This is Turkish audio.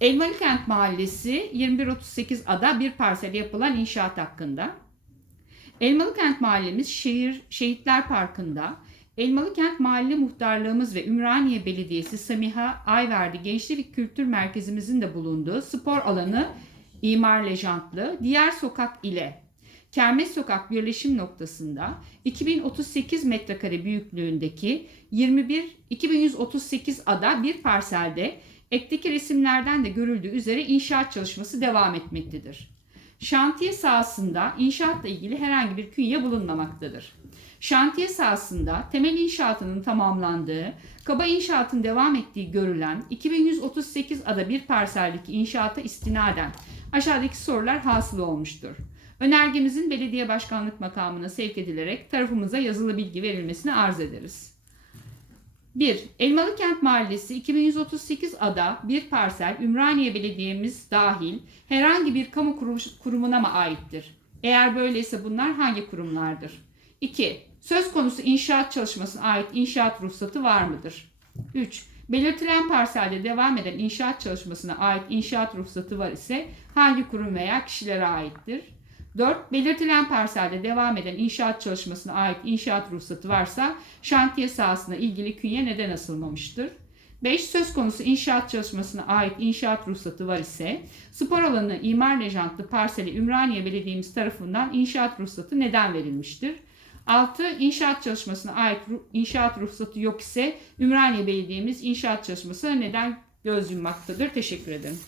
Elmalıkent Mahallesi 2138 ada bir parsel yapılan inşaat hakkında. Elmalıkent Mahallemiz şehir Şehitler Parkı'nda Elmalıkent Mahalle Muhtarlığımız ve Ümraniye Belediyesi Samiha Ayverdi Gençlik ve Kültür Merkezimizin de bulunduğu spor alanı imar lejantlı diğer sokak ile Kermes Sokak birleşim noktasında 2038 metrekare büyüklüğündeki 21 2138 ada bir parselde ekteki resimlerden de görüldüğü üzere inşaat çalışması devam etmektedir. Şantiye sahasında inşaatla ilgili herhangi bir künye bulunmamaktadır. Şantiye sahasında temel inşaatının tamamlandığı, kaba inşaatın devam ettiği görülen 2138 ada bir parseldeki inşaata istinaden aşağıdaki sorular hasıl olmuştur. Önergemizin belediye başkanlık makamına sevk edilerek tarafımıza yazılı bilgi verilmesini arz ederiz. 1. Elmalıkent Mahallesi 2138 ada bir parsel Ümraniye Belediye'miz dahil herhangi bir kamu kurumuna mı aittir? Eğer böyleyse bunlar hangi kurumlardır? 2. Söz konusu inşaat çalışmasına ait inşaat ruhsatı var mıdır? 3. Belirtilen parselde devam eden inşaat çalışmasına ait inşaat ruhsatı var ise hangi kurum veya kişilere aittir? 4. Belirtilen parselde devam eden inşaat çalışmasına ait inşaat ruhsatı varsa şantiye sahasına ilgili künye neden asılmamıştır? 5. Söz konusu inşaat çalışmasına ait inşaat ruhsatı var ise spor alanı imar lejantlı parseli Ümraniye Belediye'miz tarafından inşaat ruhsatı neden verilmiştir? 6. İnşaat çalışmasına ait inşaat ruhsatı yok ise Ümraniye Belediye'miz inşaat çalışmasına neden göz yummaktadır? Teşekkür ederim.